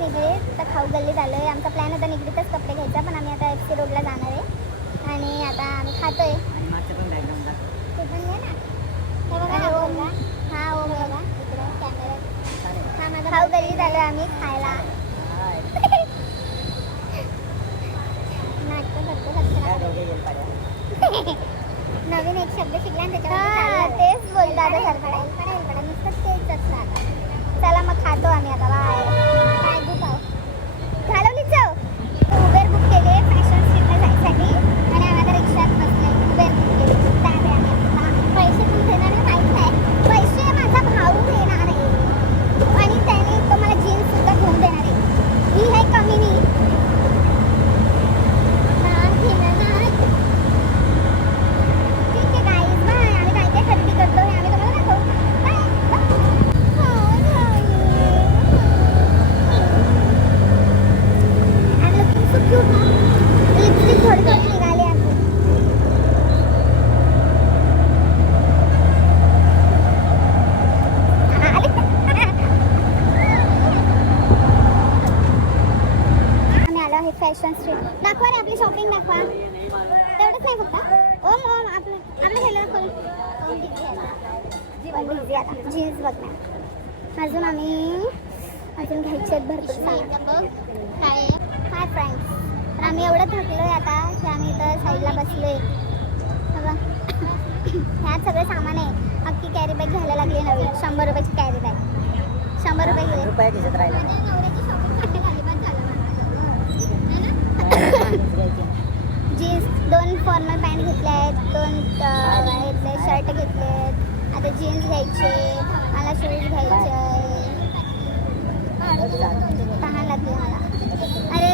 निगडीत. तर खाऊ गल्लीत आलो आहे. आमचा प्लॅन होता निगडीतच कपडे घ्यायचा, पण आम्ही आता FC रोडला जाणार आहे आणि आता आम्ही खातोय. ते पण घे ना. हे बघा ओम. हा ओम आहे बघा इकडे कॅमेऱ्यात. खाऊ गल्लीत आलो आम्ही खायला. नाटकं करतो नवीन एक शब्द शिकला आणि त्याच्यावर तेच बोलतो आता सरकडे नुसतं तेच असणार. चला मग खातो आम्ही आता. बाय. काय खाऊ घालवलीच जाऊ. उबेर बुक केले फॅशन स्ट्रीटला जायसाठी आणि आम्ही आता रिक्षात बसले. उबेर बुक केले पैसे पण देणार आहे माहीत नाही. पैसे माझा भाऊ देणार आहे आणि त्याने तो मला जीन्स सुद्धा घेऊन देणार आहे. ही आहे कमी नाही. फॅशन स्ट्रीट दाखवा रे. आपली शॉपिंग दाखवा. तेवढंच नाही फक्त. ओम ओम आपलं घ्यायला दाखव. जीन्स बघणार अजून आम्ही घ्यायचे आहेत भरपूर सामान. Hi friends. तर आम्ही एवढं थकलो आहे आता की आम्ही इथं साईडला बसलो आहे. बघा ह्यात सगळे सामान आहे. अख्खी कॅरी बॅग घ्यायला लागली नवी. 100 रुपयाची कॅरी बॅग. 100 रुपये गेले. जीन्स 2 फॉर्मल पॅन्ट घेतले आहेत. 2 घेतले शर्ट घेतले आहेत. आता जीन्स घ्यायचे. मला शूज घ्यायचे. तहान लागली मला. अरे